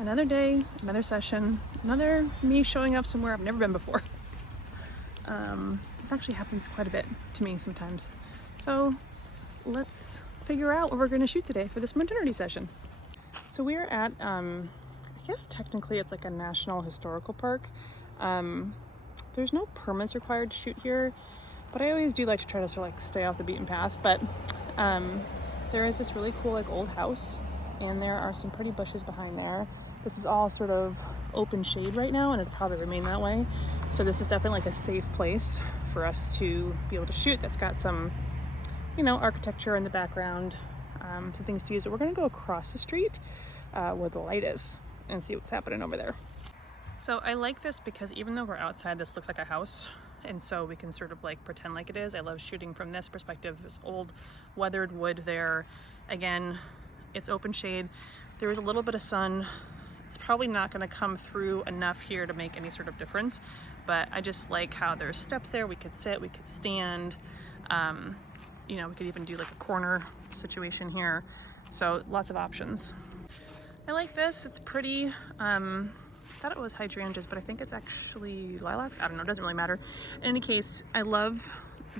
Another day, another session, another me showing up somewhere I've never been before. This actually happens quite a bit to me sometimes. So let's figure out what we're going to shoot today for this maternity session. So we are at, I guess technically it's like a national historical park. There's no permits required to shoot here, but I always do like to try to sort of like stay off the beaten path. But there is this really cool like old house, and there are some pretty bushes behind there. This is all sort of open shade right now, and it'll probably remain that way. So this is definitely like a safe place for us to be able to shoot. That's got some, architecture in the background, some things to use. But we're gonna go across the street where the light is and see what's happening over there. So I like this because even though we're outside, this looks like a house, and so we can sort of like pretend like it is. I love shooting from this perspective. There's old weathered wood there. Again, it's open shade. There is a little bit of sun. It's probably not going to come through enough here to make any sort of difference, but I just like how there's steps there. We could sit, we could stand, we could even do like a corner situation here. So lots of options. I like this. It's pretty. I thought it was hydrangeas, but I think it's actually lilacs. I don't know, it doesn't really matter. In any case, I love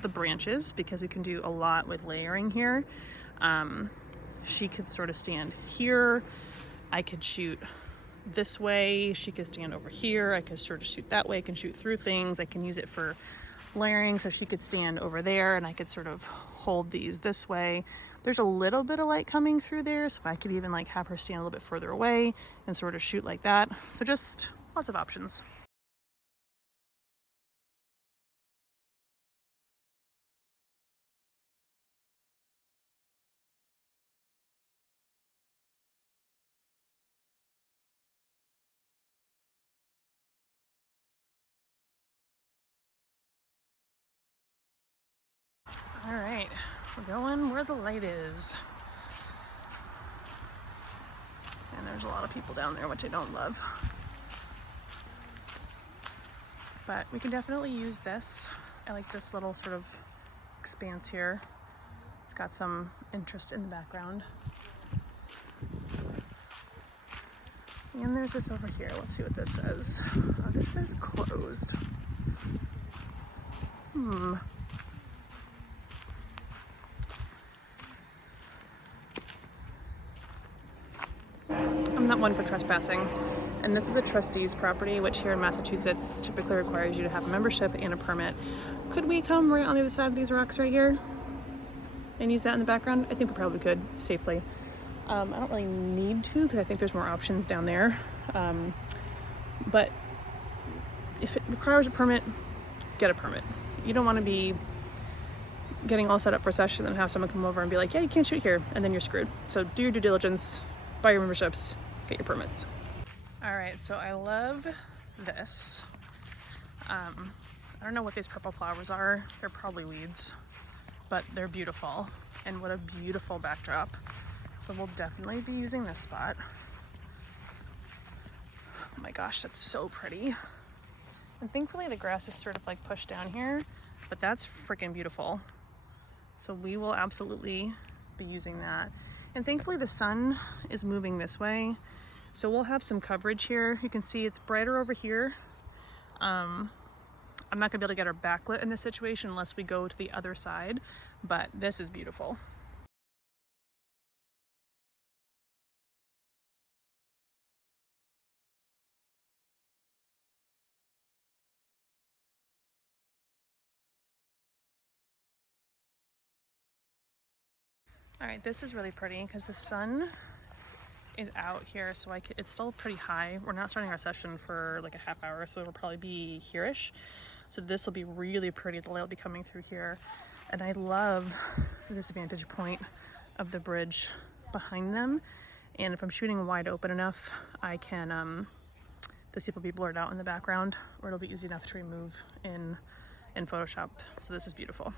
the branches because we can do a lot with layering here. She could sort of stand here. I could shoot this way. She could stand over here. I could sort of shoot that way. I can shoot through things. I can use it for layering, so she could stand over there and I could sort of hold these this way. There's a little bit of light coming through there, so I could even like have her stand a little bit further away and sort of shoot like that. So just lots of options. All right, we're going where the light is. And there's a lot of people down there, which I don't love. But we can definitely use this. I like this little sort of expanse here. It's got some interest in the background. And there's this over here. Let's see what this says. Oh, this says closed. I'm not one for trespassing, and this is a trustee's property, which here in Massachusetts typically requires you to have a membership and a permit. Could we come right on the other side of these rocks right here and use that in the background? I think we probably could safely. I don't really need to because I think there's more options down there. But if it requires a permit, get a permit. You don't want to be getting all set up for a session and have someone come over and be like, yeah, you can't shoot here, and then you're screwed. So do your due diligence, buy your memberships, get your permits. All right, so I love this. I don't know what these purple flowers are. They're probably weeds, but they're beautiful. And what a beautiful backdrop. So we'll definitely be using this spot. Oh my gosh, that's so pretty. And thankfully the grass is sort of like pushed down here, but that's freaking beautiful. So we will absolutely be using that. And thankfully the sun is moving this way, so we'll have some coverage here. You can see it's brighter over here. I'm not gonna be able to get her backlit in this situation unless we go to the other side, but this is beautiful. All right, this is really pretty because the sun is out here, so it's still pretty high. We're not starting our session for like a half hour, so it'll probably be here-ish. So this will be really pretty. The light will be coming through here. And I love this vantage point of the bridge behind them. And if I'm shooting wide open enough, I can, this will be blurred out in the background, or it'll be easy enough to remove in Photoshop. So this is beautiful.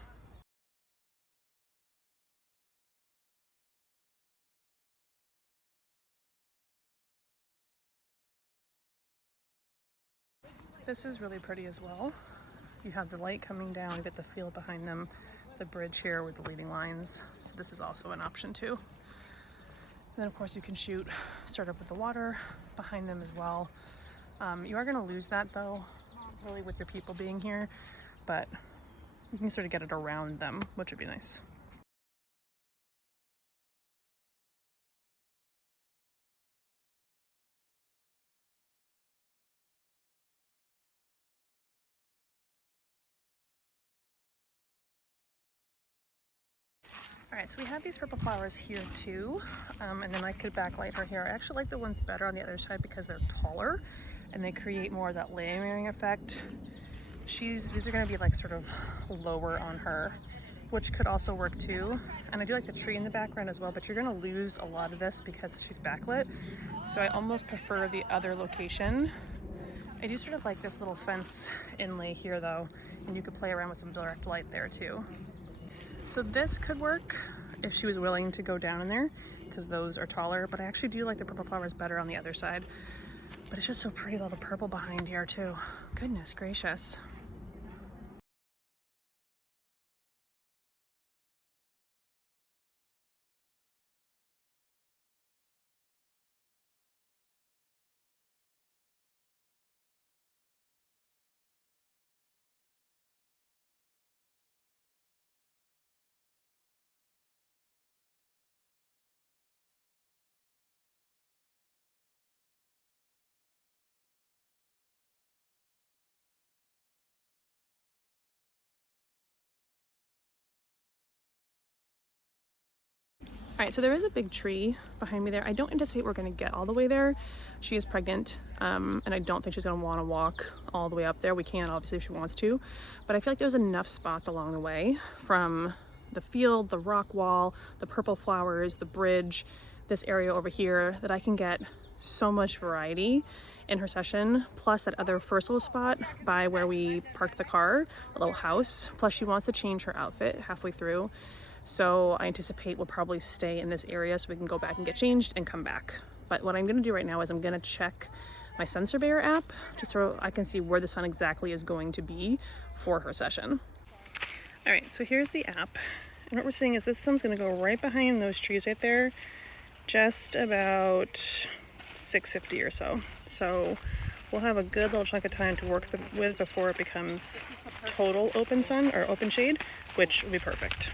This is really pretty as well. You have the light coming down, you get the field behind them, the bridge here with the leading lines. So this is also an option too. And then of course you can start up with the water behind them as well. You are going to lose that though, really with your people being here, but you can sort of get it around them, which would be nice. Alright, so we have these purple flowers here too, and then I could backlight her here. I actually like the ones better on the other side because they're taller and they create more of that layering effect. These are going to be like sort of lower on her, which could also work too. And I do like the tree in the background as well, but you're going to lose a lot of this because she's backlit. So I almost prefer the other location. I do sort of like this little fence inlay here though, and you could play around with some direct light there too. So this could work if she was willing to go down in there, because those are taller, but I actually do like the purple flowers better on the other side. But it's just so pretty, all the purple behind here too. Goodness gracious. All right, so there is a big tree behind me there. I don't anticipate we're going to get all the way there. She is pregnant, and I don't think she's going to want to walk all the way up there. We can, obviously, if she wants to, but I feel like there's enough spots along the way, from the field, the rock wall, the purple flowers, the bridge, this area over here, that I can get so much variety in her session, plus that other first little spot by where we parked the car, a little house. Plus she wants to change her outfit halfway through. So I anticipate we'll probably stay in this area so we can go back and get changed and come back. But what I'm going to do right now is I'm going to check my sun surveyor app just so I can see where the sun exactly is going to be for her session. All right, so here's the app. And what we're seeing is this sun's going to go right behind those trees right there, just about 6:50 or so. So we'll have a good little chunk of time to work with before it becomes total open sun or open shade, which will be perfect.